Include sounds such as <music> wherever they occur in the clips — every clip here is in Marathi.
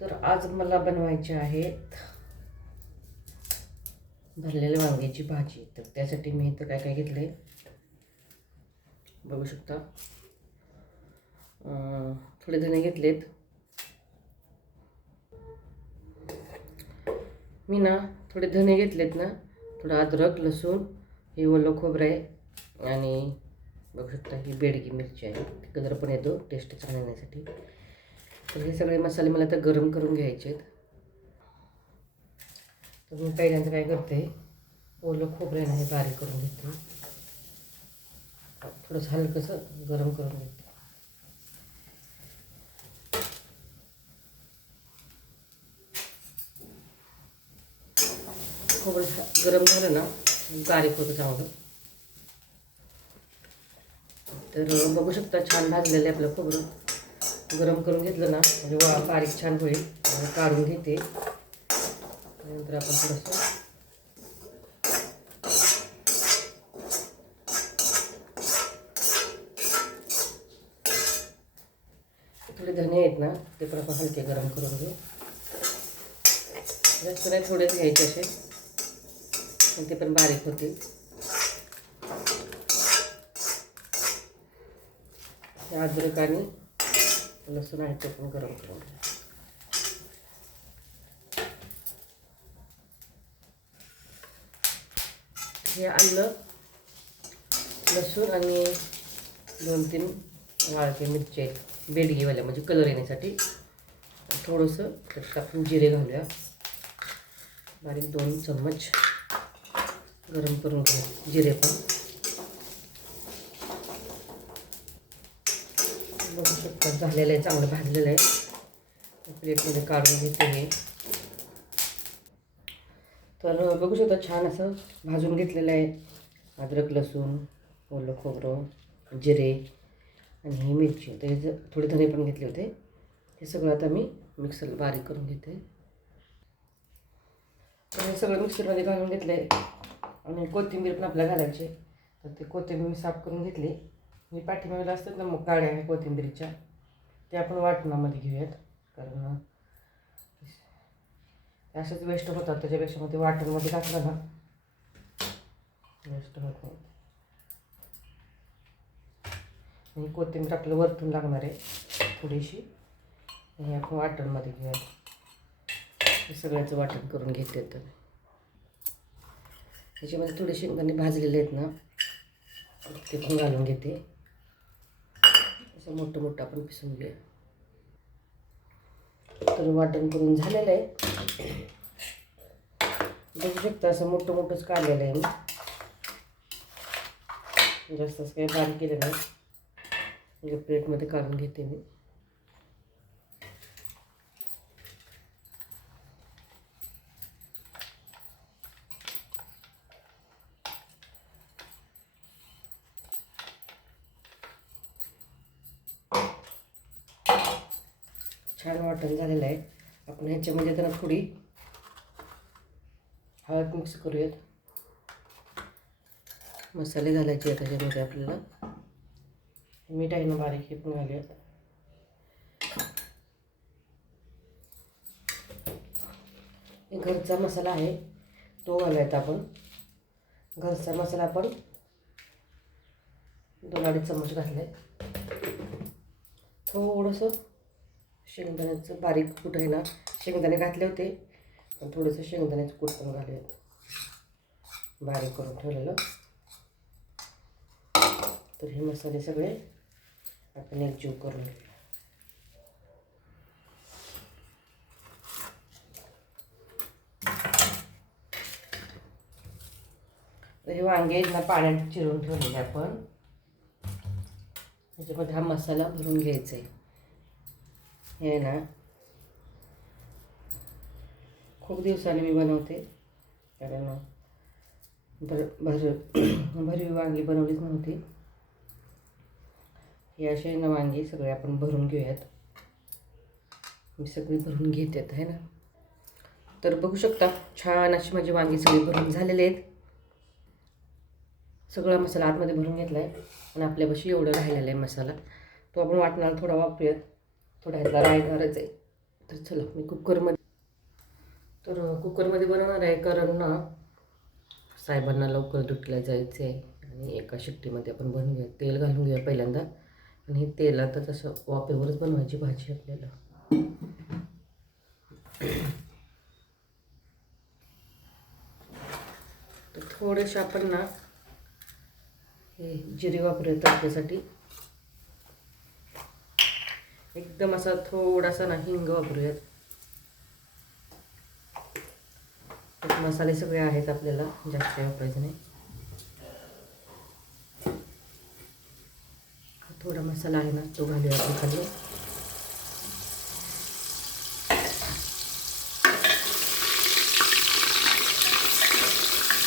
तर आज मला बनवायचे आहेत भरलेल्या वांग्याची भाजी. तर त्यासाठी मी इथं काय काय घेतले बघू शकता. थोडे धणे घेतलेत. मी ना थोडे धणे घेतलेत ना थोडं अद्रक लसूण हे ओलं खोबरं आहे आणि बघू शकता ही बेडगी मिरची आहे. कलर पण येतो टेस्ट छान येण्यासाठी. तर हे सगळे मसाले मला आता गरम करून घ्यायचे आहेत. तर मी पहिल्यांदा काय करते ओलं खोबऱ्यानं आहे ना हे बारीक करून घेते. थोडंसं हलकंसं गरम करून घेते. खोबरं गरम झालं ना बारीक होतं चांगलं. तर बघू शकता छान भाजलेलं आहे आपलं खोबरं. गरम करून घेतलं ना म्हणजे वा बारीक छान होईल. काढून घेते. नंतर आपण थोडंसं थोडे धने आहेत ना ते पण आपण हलके गरम करून घेऊ. जास्त नाही थोडेच घ्यायचे असे. आणि ते पण बारीक होतील. अद्रक आणि लसूण आहे ते पण गरम करून घ्या. हे आणलं लसूण आणि दोन तीन वाळके मिरची आहेत बेडगीवाल्या म्हणजे कलर येण्यासाठी. थोडंसं त्याच्यात आपण जिरे घालूया. बारीक दोन चम्मच गरम करून घ्या जिरे पण. बघू शकता झालेलं आहे चांगलं भाजलेलं आहे. प्लेटमध्ये काढून घेते हे तर बघू शकता छान असं भाजून घेतलेलं आहे. अद्रक लसूण ओलं खोबरं जिरे आणि ही मिरची. होते हे थोडे धने पण घेतले होते. हे सगळं आता मी मिक्सर बारीक करून घेते. तर हे सगळं मिक्सरमध्ये घालून घेतलं आहे आणि कोथिंबीर पण आपल्याला घालायची तर ते कोथिंबीर मी साफ करून घेतली. मी पाठीमागेला असतात ना मग काड्या आहे कोथिंबीरीच्या ते आपण वाटणामध्ये घेऊयात. कारण असंच असेच वेस्ट होतात त्याच्यापेक्षा मग ते वाटणमध्ये टाकलं ना वेस्ट होत नाही. कोथिंबीर आपल्याला वरतून लागणार आहे थोडीशी. हे आपण वाटणमध्ये घेऊयात. हे सगळ्याचं वाटण करून घेते तर. त्याच्यामध्ये थोडे शेंगदाणे भाजलेले आहेत ना ते पण घालून घेते. असं मोठं मोठं आपण पिसून घेऊया तर वाटण करून झालेलं आहे. बघू शकता असं मोठं मोठंच काढलेलं आहे मी. जास्तच काही बारीक केलं नाही. म्हणजे प्लेटमध्ये काढून घेते मी. छान वाटण झालेलं आहे. आपण ह्याच्यामध्ये त्यांना थोडी हळद मिक्स करूयात. मसाले घालायचे आहेत त्याच्यामध्ये आपल्याला. मीठ आहे ना बारीक हे पण घालूयात. घरचा मसाला आहे तो घालूयात आपण. घरचा मसाला आपण दोन अडीच चम्मच घातले थोडंसं शेंगदाण्याचं बारीक कूट आहे ना शेंगदाणे घातले होते. पण थोडंसं शेंगदाण्याचं कूट पण घालूयात. बारीक करून ठेवलेलं. तर हे मसाले सगळे आपण एकजीव करून घेऊया. तर हे वांगे ना पाण्यात चिरून ठेवलेले आपण. त्याच्यामध्ये हा मसाला भरून घ्यायचा आहे. हे ना। खूप दिवसांनी मी बनवते. कारण भर भर <clears throat> भरवी वांगी बनवलीच नव्हती. हे असे ना वांगी सगळे आपण भरून घेऊयात. मी सगळी भरून घेते आहे ना? तर बघू शकता छान अशी माझी वांगी सगळी भरून झालेले आहेत. सगळा मसाला आतमध्ये भरून घेतला आहे आणि आपल्यापाशी एवढं राहिलेलं आहे मसाला. तो आपण वाटणाला थोडा वापरूयात. थोडा ह्यातला राहणारच आहे. तर चला मी कुकरमध्ये तर कुकरमध्ये बनवणार आहे कारण. ना साहेबांना लवकर ड्युटीला जायचं आहे आणि एका शिट्टीमध्ये आपण बनवून बनवूया. तेल घालून घेऊया पहिल्यांदा. आणि हे तेलातच तसं वाफेवरच बनवायची भाजी आपल्याला. तर थोडेसे आपण ना हे जिरे वापरूया तडक्यासाठी एकदम असा थोडासा ना हिंग वापरूयात. मसाले सगळे आहेत आपल्याला जास्त काही वापरायचे नाही. थोडा मसाला आहे ना तो घालूया आपण खाली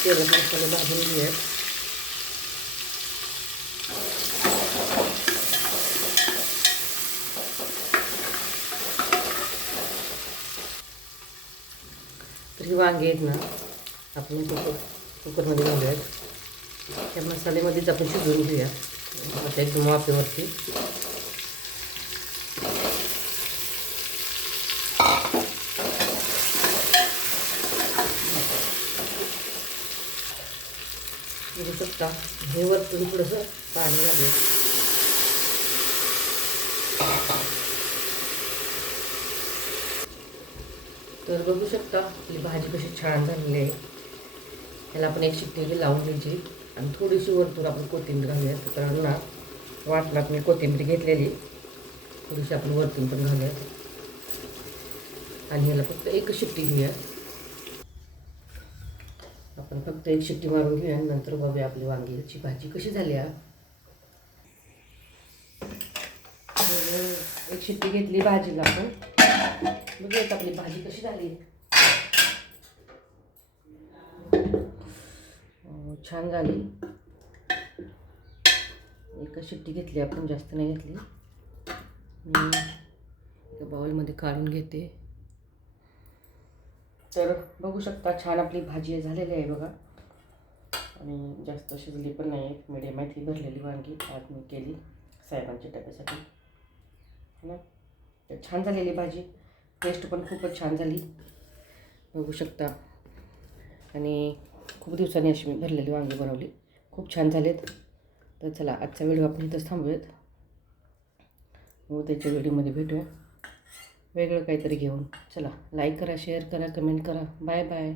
तेलात मसाले भाजून घेऊयात. वांगे आहेत ना आपण कुकर कुकरमध्ये घालूयात. त्या मसाल्यामध्येच आपण शिजवून घेऊया आता एकदम वाफेवरती बघू म्हणजे शकता हे वरतून थोडंसं पाणी घालूया तर बघू शकता आपली भाजी कशी छान झालेली आहे. ह्याला आपण एक शिट्टी लावून घ्यायची आणि थोडीशी वरतून आपण कोथिंबीर घालूयात कारण ना वाटणात मी कोथिंबीर घेतलेली. थोडीशी आपण वरतून पण घालूयात आणि ह्याला फक्त एक शिट्टी घेऊया. आपण फक्त एक शिट्टी मारून घेऊया नंतर बघूया आपली वांग्याची भाजी कशी झाली आहे. एक शिट्टी घेतली भाजीला आपण. बघूयात आपली भाजी कशी झाली. छान झाली. एक शिट्टी घेतली आपण जास्त नाही घेतली. मी एका बाउलमध्ये काढून घेते. तर बघू शकता छान आपली भाजी झालेली आहे बघा. आणि जास्त शिजली पण नाही मिडियम आहे ती भरलेली वांगी आज मी केली साहेबांच्या डब्यासाठी. है ना? तर छान झालेली भाजी. टेस्ट पण खूपच छान झाली. बघू शकता. आणि खूप दिवसांनी अशी मी भरलेली वांगी बनवली. खूप छान झालेत. तर चला आजचा व्हिडिओ आपण इथंच थांबूयात. उद्याच्या व्हिडिओमध्ये भेटूया वेगळं काहीतरी घेऊन. चला लाईक करा शेअर करा कमेंट करा. Bye bye